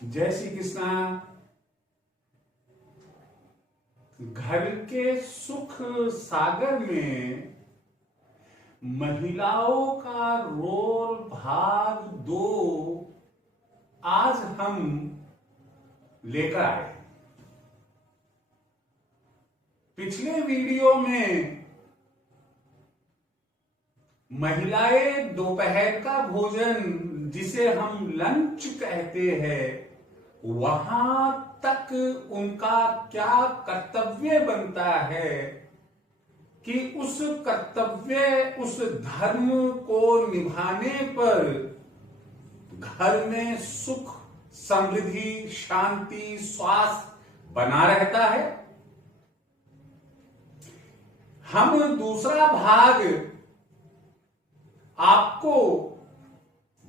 जय श्री कृष्णा। घर के सुख सागर में महिलाओं का रोल भाग 2 आज हम लेकर आए। पिछले वीडियो में महिलाएं दोपहर का भोजन जिसे हम लंच कहते हैं वहां तक उनका क्या कर्तव्य बनता है कि उस कर्तव्य उस धर्म को निभाने पर घर में सुख समृद्धि शांति स्वास्थ्य बना रहता है। हम दूसरा भाग आपको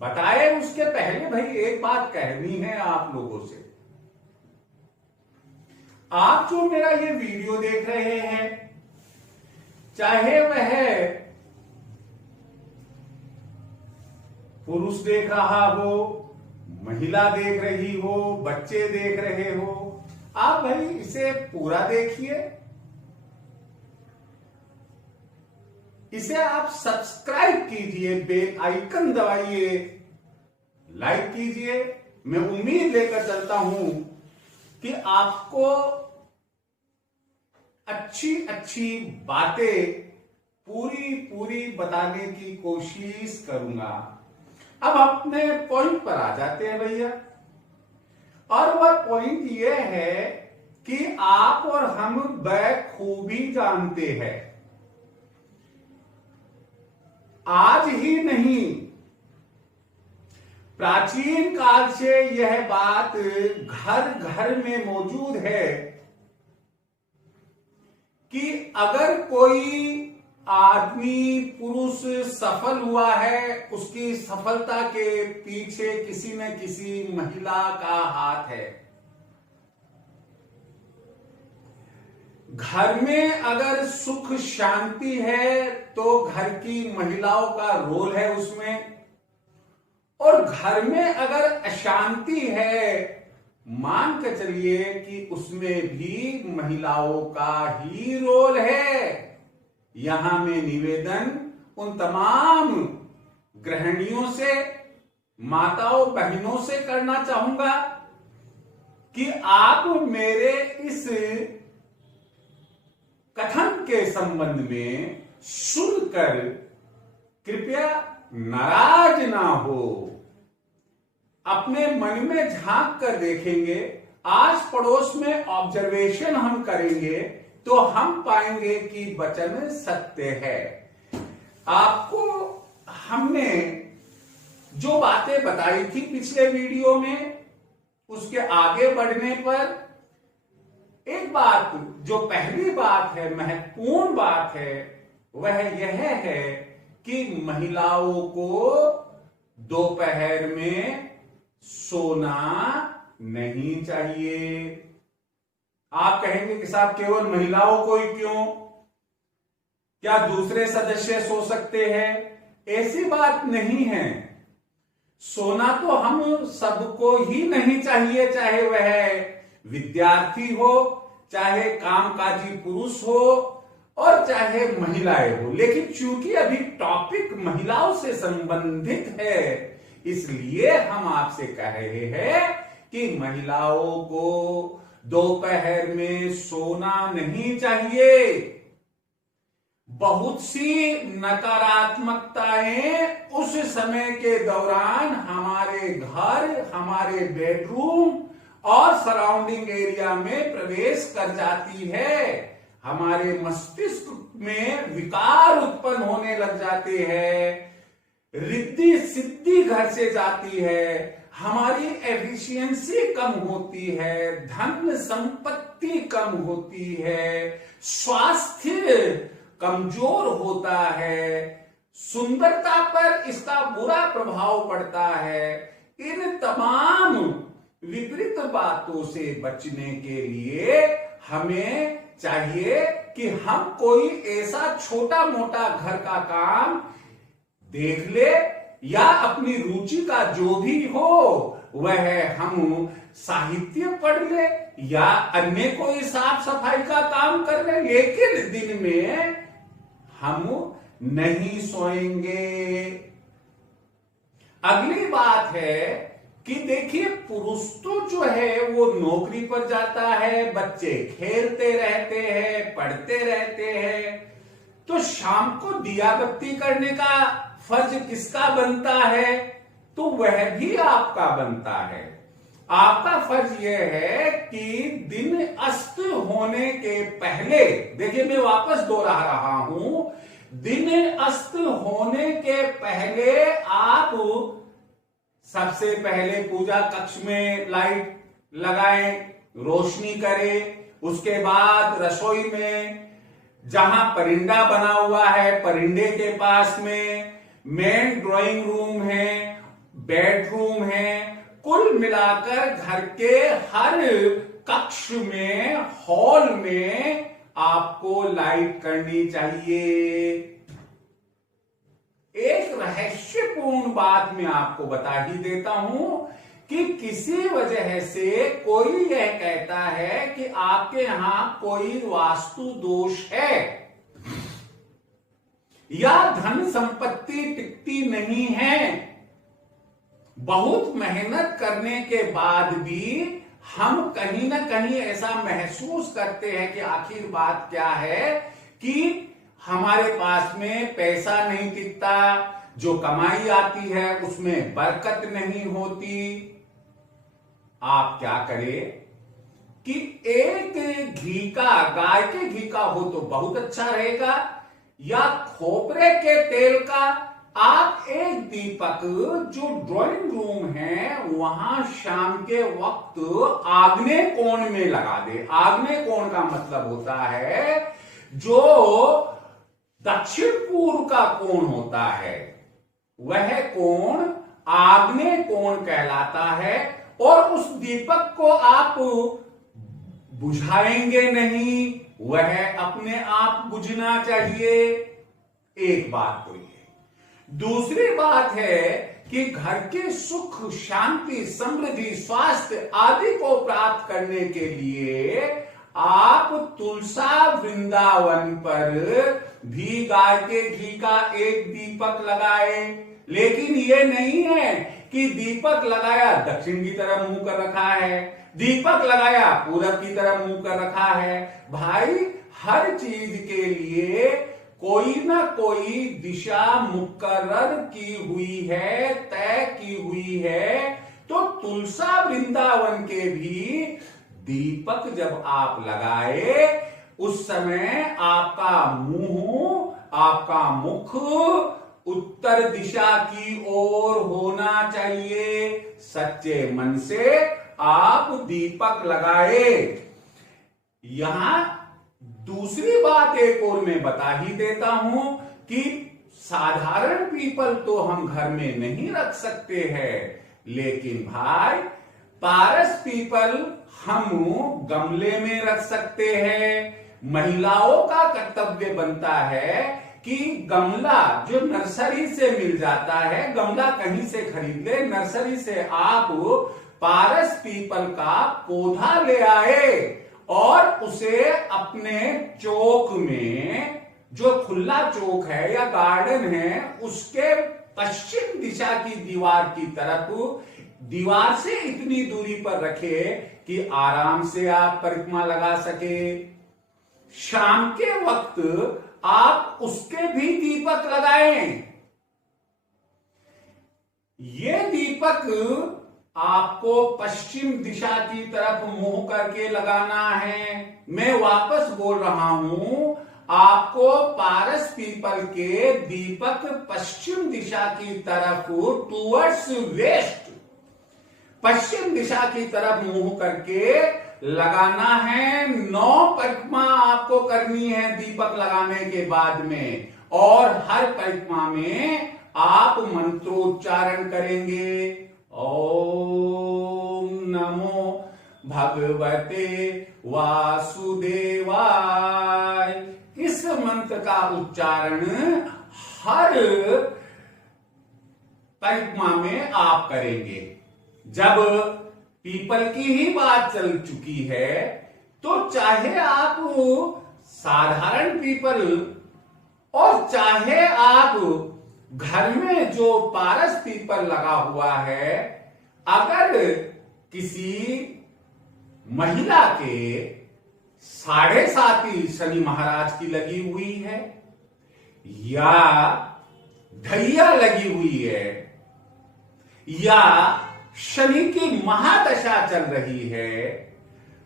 बताए उसके पहले भाई एक बात कहनी है आप लोगों से। आप जो मेरा ये वीडियो देख रहे हैं चाहे वह पुरुष देख रहा हो महिला देख रही हो बच्चे देख रहे हो, आप भाई इसे पूरा देखिए। इसे आप सब्सक्राइब कीजिए, बेल आइकन दबाइए, लाइक कीजिए। मैं उम्मीद लेकर चलता हूं कि आपको अच्छी अच्छी बातें पूरी बताने की कोशिश करूंगा। अब अपने पॉइंट पर आ जाते हैं भैया, और वह पॉइंट यह है कि आप और हम बखूबी जानते हैं, आज ही नहीं प्राचीन काल से यह बात घर घर में मौजूद है कि अगर कोई आदमी पुरुष सफल हुआ है उसकी सफलता के पीछे किसी न किसी महिला का हाथ है। घर में अगर सुख शांति है तो घर की महिलाओं का रोल है उसमें, और घर में अगर अशांति है मान के चलिए कि उसमें भी महिलाओं का ही रोल है। यहां मैं निवेदन उन तमाम गृहिणियों से माताओं बहनों से करना चाहूंगा कि आप मेरे इस कथन के संबंध में सुनकर कृपया नाराज ना हो। अपने मन में झांक कर देखेंगे, आस पड़ोस में ऑब्जर्वेशन हम करेंगे तो हम पाएंगे कि वचन सत्य है। आपको हमने जो बातें बताई थी पिछले वीडियो में उसके आगे बढ़ने पर एक बात जो पहली बात है महत्वपूर्ण बात है वह यह है कि महिलाओं को दोपहर में सोना नहीं चाहिए। आप कहेंगे कि साहब केवल महिलाओं को ही क्यों, क्या दूसरे सदस्य सो सकते हैं? ऐसी बात नहीं है। सोना तो हम सबको ही नहीं चाहिए, चाहे वह विद्यार्थी हो चाहे कामकाजी पुरुष हो और चाहे महिलाएं हो। लेकिन चूंकि अभी टॉपिक महिलाओं से संबंधित है इसलिए हम आपसे कह रहे हैं कि महिलाओं को दोपहर में सोना नहीं चाहिए। बहुत सी नकारात्मकताएं उस समय के दौरान हमारे घर हमारे बेडरूम और सराउंडिंग एरिया में प्रवेश कर जाती है। हमारे मस्तिष्क में विकार उत्पन्न होने लग जाते हैं, रिद्धि सिद्धि घर से जाती है, हमारी एफिशिएंसी कम होती है, धन संपत्ति कम होती है, स्वास्थ्य कमजोर होता है, सुंदरता पर इसका बुरा प्रभाव पड़ता है। इन तमाम विपरीत बातों से बचने के लिए हमें चाहिए कि हम कोई ऐसा छोटा मोटा घर का काम देख ले या अपनी रुचि का जो भी हो वह हम साहित्य पढ़ ले या अन्य कोई साफ सफाई का काम कर ले, लेकिन दिन में हम नहीं सोएंगे। अगली बात है कि देखिए, पुरुष तो जो है वो नौकरी पर जाता है, बच्चे खेलते रहते हैं, पढ़ते रहते हैं, तो शाम को दिया बत्ती करने का फर्ज किसका बनता है? तो वह भी आपका बनता है। आपका फर्ज यह है कि दिन अस्त होने के पहले, देखिए मैं वापस दोहरा रहा हूं, दिन अस्त होने के पहले आप सबसे पहले पूजा कक्ष में लाइट लगाएं, रोशनी करें। उसके बाद रसोई में जहां परिंदा बना हुआ है, परिंदे के पास में मेन ड्राइंग रूम है, बेडरूम है, कुल मिलाकर घर के हर कक्ष में, हॉल में आपको लाइट करनी चाहिए। एक रहस्यपूर्ण बात मैं आपको बता ही देता हूं कि किसी वजह से कोई यह कहता है कि आपके यहां कोई वास्तु दोष है या धन संपत्ति टिकती नहीं है। बहुत मेहनत करने के बाद भी हम कहीं ना कहीं ऐसा महसूस करते हैं कि आखिर बात क्या है कि हमारे पास में पैसा नहीं टिकता, जो कमाई आती है उसमें बरकत नहीं होती। आप क्या करें कि एक घी का, गाय के घी का हो तो बहुत अच्छा रहेगा, या खोपरे के तेल का आप एक दीपक जो ड्राइंग रूम है वहां शाम के वक्त आग्नेय कोण में लगा दे। आग्नेय कोण का मतलब होता है जो दक्षिण पूर्व का कोण होता है, वह कोण आग्नेय कोण कहलाता है। और उस दीपक को आप बुझाएंगे नहीं, वह अपने आप बुझना चाहिए। एक बात तो ये। दूसरी बात है कि घर के सुख, शांति, समृद्धि, स्वास्थ्य आदि को प्राप्त करने के लिए आप तुलसा वृंदावन पर भी गाय के घी का एक दीपक लगाएं। लेकिन ये नहीं है कि दीपक लगाया दक्षिण की तरफ मुंह कर रखा है, दीपक लगाया पूरब की तरफ मुंह कर रखा है। भाई, हर चीज के लिए कोई ना कोई दिशा मुकर्रर की हुई है, तय की हुई है। तो तुलसा वृंदावन के भी दीपक जब आप लगाए उस समय आपका मुंह, आपका मुख उत्तर दिशा की ओर होना चाहिए। सच्चे मन से आप दीपक लगाए। यहां दूसरी बात एक और मैं बता ही देता हूं कि साधारण पीपल तो हम घर में नहीं रख सकते हैं, लेकिन भाई पारस पीपल हम गमले में रख सकते हैं। महिलाओं का कर्तव्य बनता है कि गमला जो नर्सरी से मिल जाता है, गमला कहीं से खरीद ले, नर्सरी से आप पारस पीपल का पौधा ले आए और उसे अपने चौक में, जो खुला चौक है या गार्डन है, उसके पश्चिम दिशा की दीवार की तरफ, दीवार से इतनी दूरी पर रखे कि आराम से आप परिक्रमा लगा सके। शाम के वक्त आप उसके भी दीपक लगाएं। ये दीपक आपको पश्चिम दिशा की तरफ मुंह करके लगाना है। मैं वापस बोल रहा हूं, आपको पारस पीपल के दीपक पश्चिम दिशा की तरफ, टूवर्ड्स वेस्ट, पश्चिम दिशा की तरफ मुंह करके लगाना है। 9 परिक्रमा आपको करनी है दीपक लगाने के बाद में, और हर परिक्रमा में आप मंत्रोच्चारण करेंगे। ओम नमो भगवते वासुदेवाय। इस मंत्र का उच्चारण हर परिक्रमा में आप करेंगे। जब पीपल की ही बात चल चुकी है तो चाहे आप साधारण पीपल और चाहे आप घर में जो पारस पीपल लगा हुआ है, अगर किसी महिला के 7.5 शनि महाराज की लगी हुई है या ढैया लगी हुई है या शनि की महादशा चल रही है,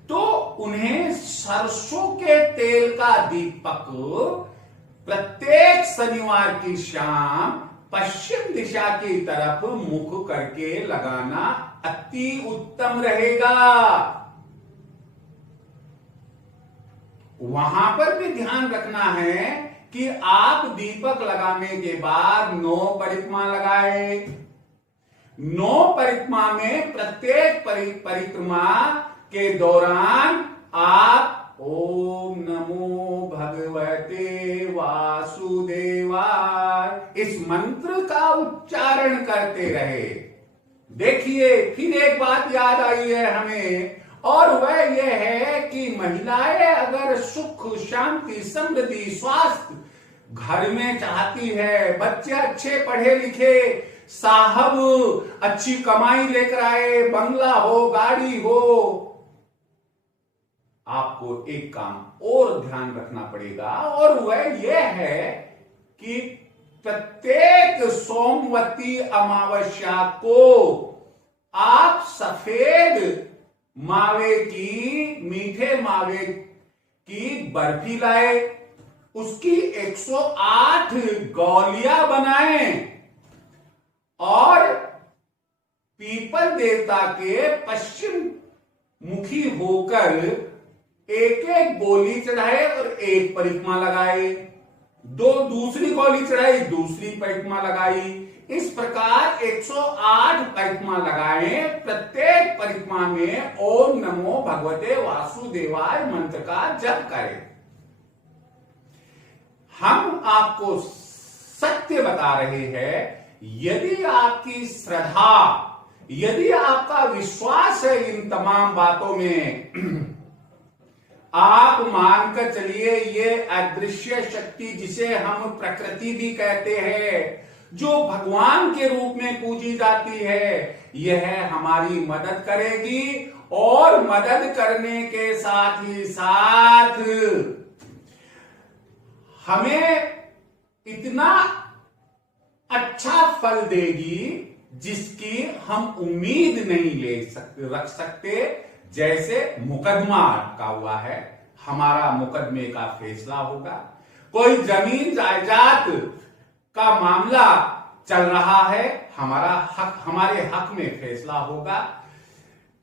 तो उन्हें सरसों के तेल का दीपक प्रत्येक शनिवार की शाम पश्चिम दिशा की तरफ मुख करके लगाना अति उत्तम रहेगा। वहां पर भी ध्यान रखना है कि आप दीपक लगाने के बाद 9 परिक्रमा लगाए। 9 परिक्रमा में प्रत्येक परिक्रमा के दौरान आप ओम नमो भगवते वासुदेवाय इस मंत्र का उच्चारण करते रहे। देखिए, फिर एक बात याद आई है हमें, और वह यह है कि महिलाएं अगर सुख, शांति, समृद्धि, स्वास्थ्य घर में चाहती है, बच्चे अच्छे पढ़े लिखे, साहब अच्छी कमाई लेकर आए, बंगला हो, गाड़ी हो, आपको एक काम और ध्यान रखना पड़ेगा, और वह यह है कि प्रत्येक सोमवती अमावस्या को आप सफेद मावे की, मीठे मावे की बर्फी लाए, उसकी 108 गोलियां बनाएं और पीपल देवता के पश्चिम मुखी होकर एक एक गोली चढ़ाए और एक परिक्रमा लगाए, दूसरी गोली चढ़ाई, दूसरी परिक्रमा लगाई। इस प्रकार 108 परिक्रमा लगाए। प्रत्येक परिक्रमा में ओम नमो भगवते वासुदेवाय मंत्र का जप करें। हम आपको सत्य बता रहे हैं, यदि आपकी श्रद्धा, यदि आपका विश्वास है इन तमाम बातों में, आप मानकर चलिए ये अदृश्य शक्ति जिसे हम प्रकृति भी कहते हैं, जो भगवान के रूप में पूजी जाती है, यह हमारी मदद करेगी और मदद करने के साथ ही साथ हमें इतना अच्छा फल देगी जिसकी हम उम्मीद नहीं रख सकते। जैसे मुकदमा अटका हुआ है, हमारा मुकदमे का फैसला होगा, कोई जमीन जायदाद का मामला चल रहा है, हमारे हक में फैसला होगा,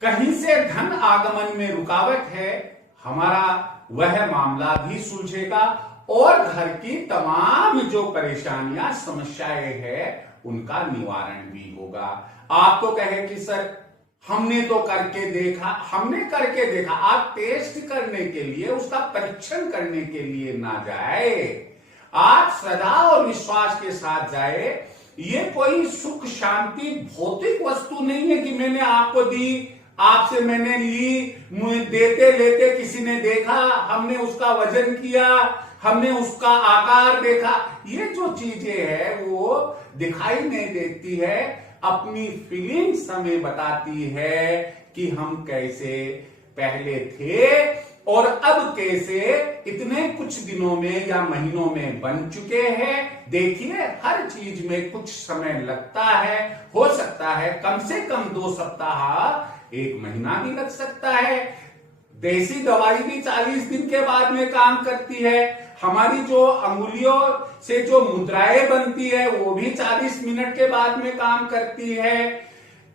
कहीं से धन आगमन में रुकावट है, हमारा वह मामला भी सुलझेगा और घर की तमाम जो परेशानियां, समस्याएं हैं, उनका निवारण भी होगा। आप तो कहे कि सर हमने तो करके देखा, आप टेस्ट करने के लिए, उसका परीक्षण करने के लिए ना जाए, आप श्रद्धा और विश्वास के साथ जाए। ये कोई सुख शांति भौतिक वस्तु नहीं है कि मैंने आपको दी, आपसे मैंने ली, मुझे देते लेते किसी ने देखा, हमने उसका वजन किया, हमने उसका आकार देखा। ये जो चीजें हैं वो दिखाई नहीं देती है, अपनी फीलिंग्स हमें बताती है कि हम कैसे पहले थे और अब कैसे इतने कुछ दिनों में या महीनों में बन चुके हैं। देखिए, हर चीज में कुछ समय लगता है, हो सकता है कम से कम 2 सप्ताह, 1 महीना भी लग सकता है। देसी दवाई भी 40 दिन के बाद में काम करती है। हमारी जो अंगुलियों से जो मुद्राएं बनती है वो भी 40 मिनट के बाद में काम करती है।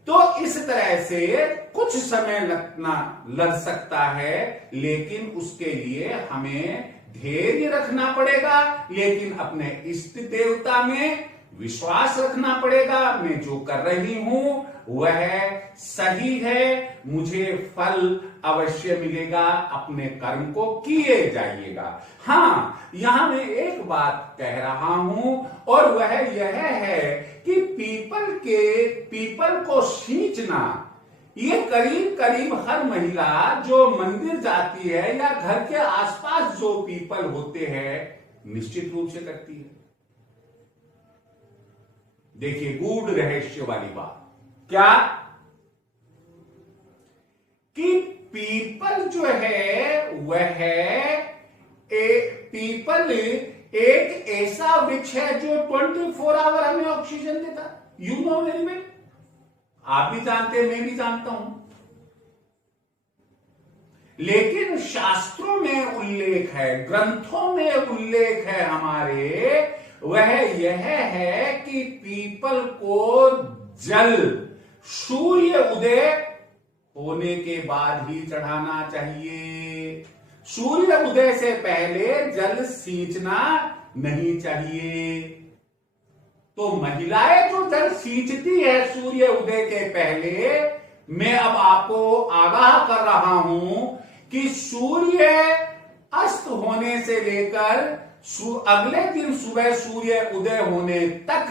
तो इस तरह से कुछ समय लग सकता है, लेकिन उसके लिए हमें धैर्य रखना पड़ेगा, लेकिन अपने इष्ट देवता में विश्वास रखना पड़ेगा। मैं जो कर रही हूं वह सही है, मुझे फल अवश्य मिलेगा, अपने कर्म को किए जाइएगा। हाँ, यहां मैं एक बात कह रहा हूं और वह यह है कि पीपल को सींचना, ये करीब करीब हर महिला जो मंदिर जाती है या घर के आसपास जो पीपल होते हैं निश्चित रूप से करती है। देखिए गूढ़ रहस्य वाली बात क्या, कि पीपल जो है वह पीपल एक ऐसा वृक्ष है जो 24 आवर हमें ऑक्सीजन देता। यू नो वेरी वेल, आप भी जानते हैं, मैं भी जानता हूं। लेकिन शास्त्रों में उल्लेख है, ग्रंथों में उल्लेख है हमारे, वह यह है कि पीपल को जल सूर्य उदय होने के बाद ही चढ़ाना चाहिए। सूर्य उदय से पहले जल सींचना नहीं चाहिए। तो महिलाएं जो जल सींचती है सूर्य उदय के पहले, मैं अब आपको आगाह कर रहा हूं कि सूर्य अस्त होने से लेकर अगले दिन सुबह सूर्य उदय होने तक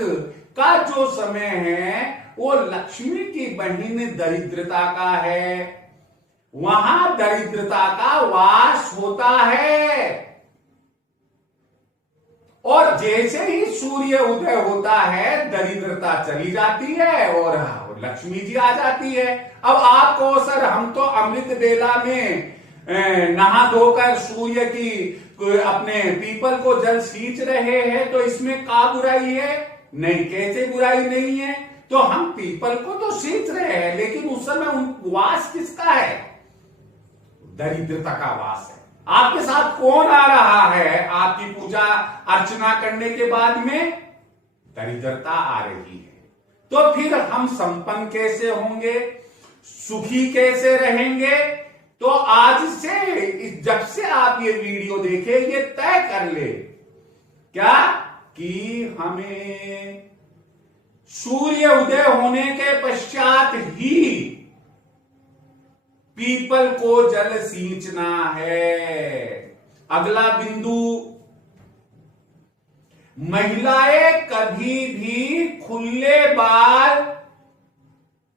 का जो समय है वो लक्ष्मी की बहिन दरिद्रता का है। वहां दरिद्रता का वास होता है और जैसे ही सूर्य उदय होता है दरिद्रता चली जाती है और लक्ष्मी जी आ जाती है। अब आप कहो सर हम तो अमृत बेला में नहा धोकर सूर्य की अपने पीपल को जल सींच रहे हैं, तो इसमें क्या बुराई है? नहीं, कैसे बुराई नहीं है? तो हम पीपल को तो सींच रहे हैं, लेकिन उस समय वास किसका है? दरिद्रता का वास है। आपके साथ कौन आ रहा है आपकी पूजा अर्चना करने के बाद में? दरिद्रता आ रही है। तो फिर हम संपन्न कैसे होंगे, सुखी कैसे रहेंगे? तो आज से जब से आप ये वीडियो देखें, ये तय कर ले क्या कि हमें सूर्य उदय होने के पश्चात ही पीपल को जल सींचना है। अगला बिंदु, महिलाएं कभी भी खुले बाल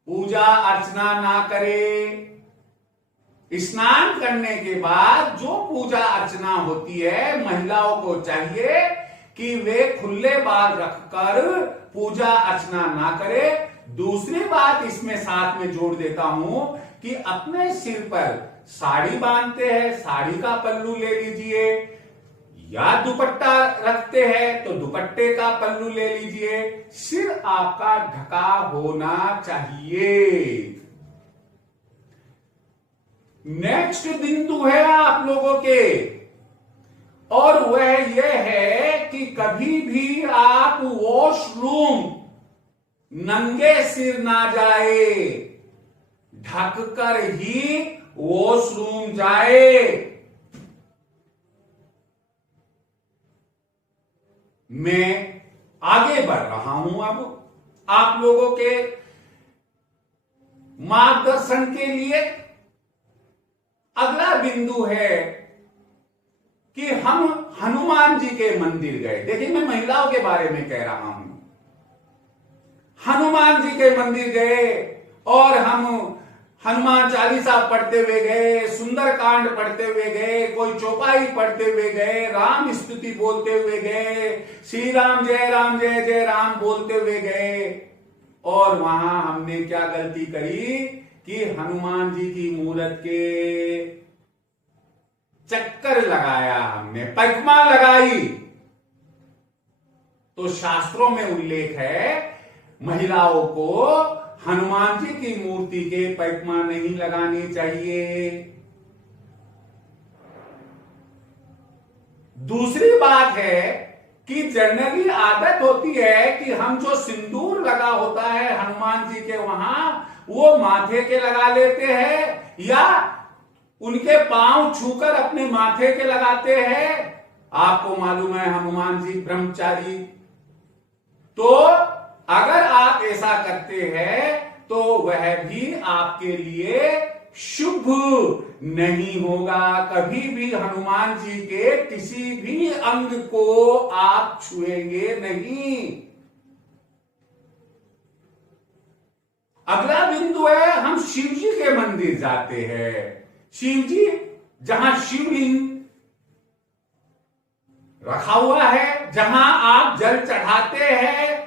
पूजा अर्चना ना करें। स्नान करने के बाद जो पूजा अर्चना होती है, महिलाओं को चाहिए कि वे खुले बाल रखकर पूजा अर्चना ना करें। दूसरी बात इसमें साथ में जोड़ देता हूं कि अपने सिर पर साड़ी बांधते हैं, साड़ी का पल्लू ले लीजिए, या दुपट्टा रखते हैं तो दुपट्टे का पल्लू ले लीजिए। सिर आपका ढका होना चाहिए। नेक्स्ट बिंदु है आप लोगों के, और वह यह है कि कभी भी आप वॉशरूम नंगे सिर ना जाए, ढककर ही वॉशरूम जाए। मैं आगे बढ़ रहा हूं अब आप लोगों के मार्गदर्शन के लिए। अगला बिंदु है कि हम हनुमान जी के मंदिर गए। देखिए मैं महिलाओं के बारे में कह रहा हूं। हनुमान जी के मंदिर गए और हम हनुमान चालीसा पढ़ते हुए गए, सुंदरकांड पढ़ते हुए गए, कोई चौपाई पढ़ते हुए गए, राम स्तुति बोलते हुए गए, श्री राम जय जय राम बोलते हुए गए। और वहां हमने क्या गलती करी कि हनुमान जी की मूर्त के चक्कर लगाया, हमने परिक्रमा लगाई। तो शास्त्रों में उल्लेख है महिलाओं को हनुमान जी की मूर्ति के परिक्रमा नहीं लगानी चाहिए। दूसरी बात है कि जनरली आदत होती है कि हम जो सिंदूर लगा होता है हनुमान जी के वहां, वो माथे के लगा लेते हैं या उनके पांव छूकर अपने माथे के लगाते हैं। आपको मालूम है हनुमान जी ब्रह्मचारी। तो अगर आप ऐसा करते हैं तो वह भी आपके लिए शुभ नहीं होगा। कभी भी हनुमान जी के किसी भी अंग को आप छुएंगे नहीं। अगला बिंदु है, हम शिव जी के मंदिर जाते हैं। शिव जी जहां शिवलिंग रखा हुआ है, जहां आप जल चढ़ाते हैं,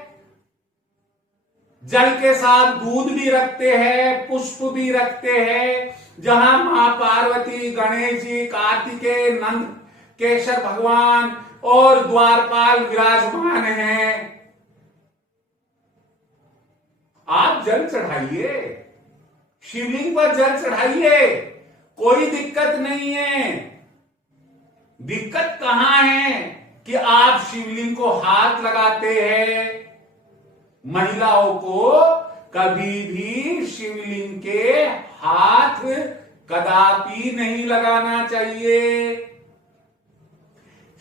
जल के साथ दूध भी रखते हैं, पुष्प भी रखते हैं, जहां मां पार्वती, गणेश जी, कार्तिकेय, नंद, केशर भगवान और द्वारपाल विराजमान हैं, आप जल चढ़ाइए, शिवलिंग पर जल चढ़ाइए, कोई दिक्कत नहीं है। दिक्कत कहां है कि आप शिवलिंग को हाथ लगाते हैं। महिलाओं को कभी भी शिवलिंग के हाथ कदापि नहीं लगाना चाहिए।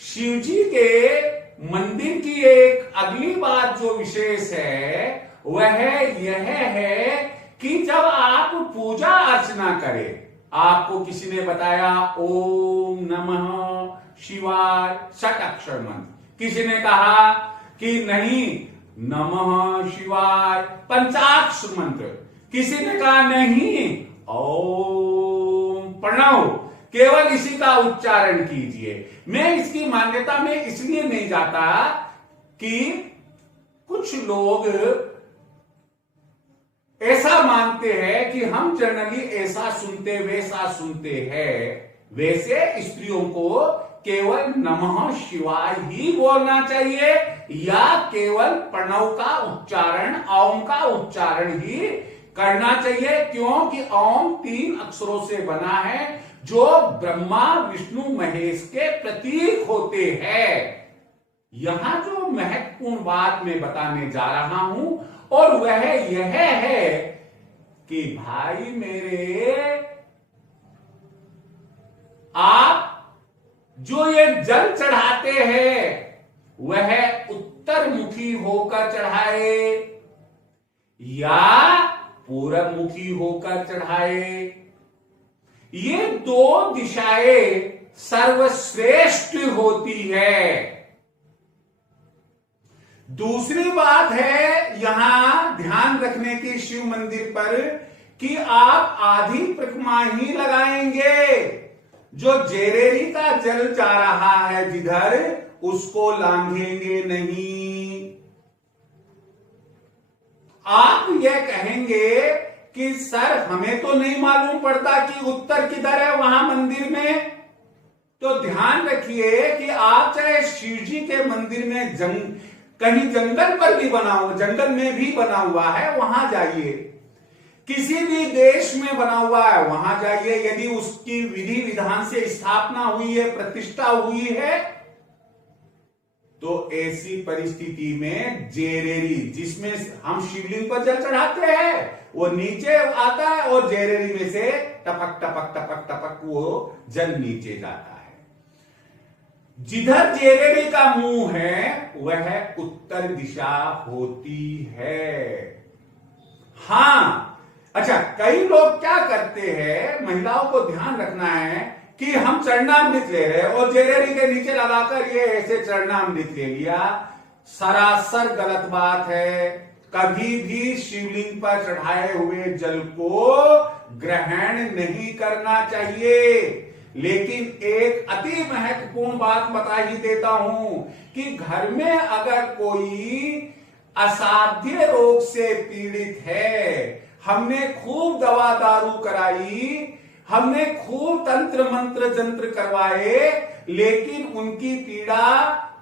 शिव जी के मंदिर की एक अगली बात जो विशेष है वह यह है कि जब आप पूजा अर्चना करें, आपको किसी ने बताया ओम नमः शिवाय षटअक्षर मंत्र, किसी ने कहा कि नहीं नमः शिवाय पंचाक्षर मंत्र, किसी ने कहा नहीं ओम प्रणव, केवल इसी का उच्चारण कीजिए। मैं इसकी मान्यता में इसलिए नहीं जाता कि कुछ लोग ऐसा मानते हैं कि हम जनरली ऐसा सुनते वैसा सुनते हैं, वैसे स्त्रियों को केवल नमः शिवाय ही बोलना चाहिए या केवल प्रणव का उच्चारण, ओम का उच्चारण ही करना चाहिए, क्योंकि ओम 3 अक्षरों से बना है जो ब्रह्मा विष्णु महेश के प्रतीक होते हैं। यहां जो महत्वपूर्ण बात मैं बताने जा रहा हूं और वह यह है कि भाई मेरे, आप जो ये जल चढ़ाते हैं वह उत्तर मुखी होकर चढ़ाए या पूरब मुखी होकर चढ़ाए। ये 2 दिशाएं सर्वश्रेष्ठ होती है। दूसरी बात है यहां ध्यान रखने की शिव मंदिर पर कि आप आधी परिक्रमा ही लगाएंगे। जो जेरेरी का जल जा रहा है जिधर, उसको लांघेंगे नहीं। आप यह कहेंगे कि सर हमें तो नहीं मालूम पड़ता कि उत्तर किधर है वहां मंदिर में। तो ध्यान रखिए कि आप चाहे शिव जी के मंदिर में कहीं जंगल पर भी बना हुआ, जंगल में भी बना हुआ है, वहां जाइए। किसी भी देश में बना हुआ है वहां जाइए, यदि उसकी विधि विधान से स्थापना हुई है, प्रतिष्ठा हुई है, तो ऐसी परिस्थिति में जेरेरी, जिसमें हम शिवलिंग पर जल चढ़ाते हैं, वो नीचे आता है और जेरेरी में से टपक टपक टपक टपक वो जल नीचे जाता है। जिधर जेरेरी का मुंह है वह उत्तर दिशा होती है। हां, अच्छा, कई लोग क्या करते हैं, महिलाओं को ध्यान रखना है कि हम चरणामृत ले रहे हैं और जेरेरी के नीचे लगाकर ये ऐसे चरणामृत ले लिया। सरासर गलत बात है। कभी भी शिवलिंग पर चढ़ाए हुए जल को ग्रहण नहीं करना चाहिए। लेकिन एक अति महत्वपूर्ण बात बता ही देता हूं कि घर में अगर कोई असाध्य रोग से पीड़ित है, हमने खूब दवा दारू कराई, हमने खूब तंत्र मंत्र जंत्र करवाए, लेकिन उनकी पीड़ा,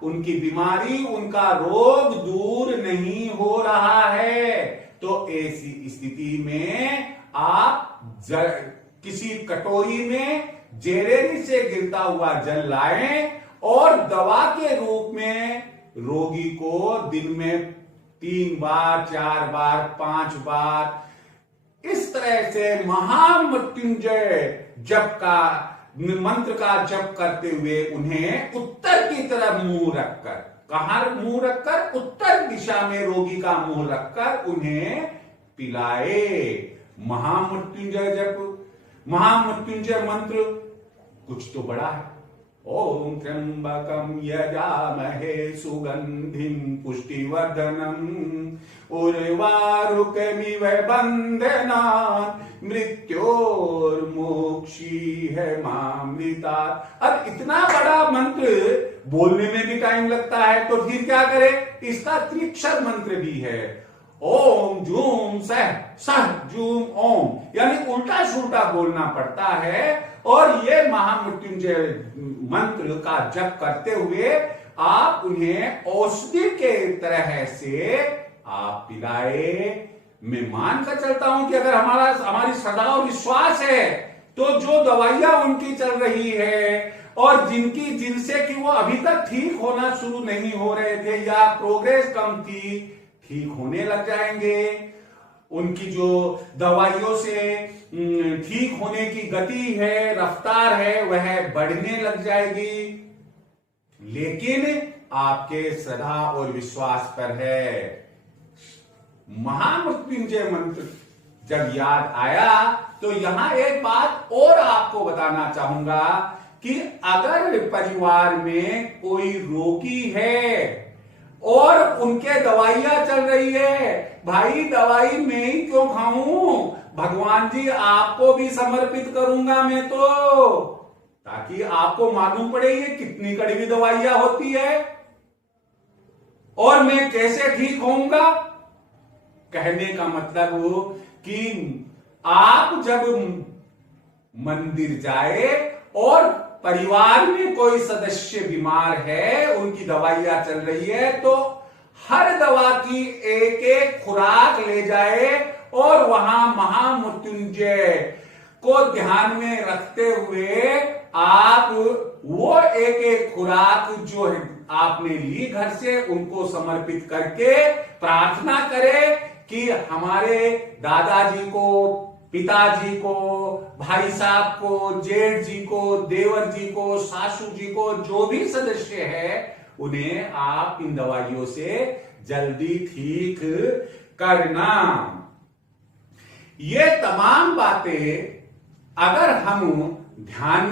उनकी बीमारी, उनका रोग दूर नहीं हो रहा है, तो ऐसी स्थिति में आप किसी कटोरी में जेरेरी से गिरता हुआ जल लाएं और दवा के रूप में रोगी को दिन में 3 बार, 4 बार, 5 बार इस तरह से महामृत्युंजय जप का मंत्र का जप करते हुए उन्हें उत्तर की तरफ मुंह रखकर, कहां मुंह रखकर, उत्तर दिशा में रोगी का मुंह रखकर उन्हें पिलाए। महामृत्युंजय जप, महामृत्युंजय मंत्र कुछ तो बड़ा है। ओम त्र्यंबकम यजामहे सुगंधिम पुष्टिवर्धनम उर्वारुकमिव बंधनान् मृत्योर्मुक्षीयमामृतात्। अब इतना बड़ा मंत्र बोलने में भी टाइम लगता है, तो फिर क्या करे? इसका त्रिक्षर मंत्र भी है। ओम जूम सह सह जूम ओम, यानी उल्टा सुल्टा बोलना पड़ता है। और ये महामृत्युंजय मंत्र का जप करते हुए आप उन्हें औषधि के तरह से आप पिलाए। मैं मान कर चलता हूं कि अगर हमारी श्रद्धा और विश्वास है तो जो दवाइयां उनकी चल रही है और जिनसे कि वो अभी तक ठीक होना शुरू नहीं हो रहे थे या प्रोग्रेस कम थी, ठीक होने लग जाएंगे। उनकी जो दवाइयों से ठीक होने की गति है, रफ्तार है, वह बढ़ने लग जाएगी। लेकिन आपके श्रद्धा और विश्वास पर है। महामृत्युंजय मंत्र जब याद आया तो यहां एक बात और आपको बताना चाहूंगा कि अगर परिवार में कोई रोगी है और उनके दवाइयां चल रही है, भाई दवाई मैं ही क्यों खाऊं, भगवान जी आपको भी समर्पित करूंगा मैं तो, ताकि आपको मालूम पड़े ये कितनी कड़वी दवाइयां होती है और मैं कैसे ठीक होऊंगा। कहने का मतलब हो कि आप जब मंदिर जाए और परिवार में कोई सदस्य बीमार है, उनकी दवाइयां चल रही है, तो हर दवा की एक एक खुराक ले जाए और वहां महामृत्युंजय को ध्यान में रखते हुए आप वो एक एक खुराक जो है आपने ली घर से, उनको समर्पित करके प्रार्थना करें कि हमारे दादाजी को, पिताजी को, भाई साहब को, जेठ जी को, देवर जी को, सासू जी को, जो भी सदस्य है, उन्हें आप इन दवाइयों से जल्दी ठीक करना। ये तमाम बातें अगर हम ध्यान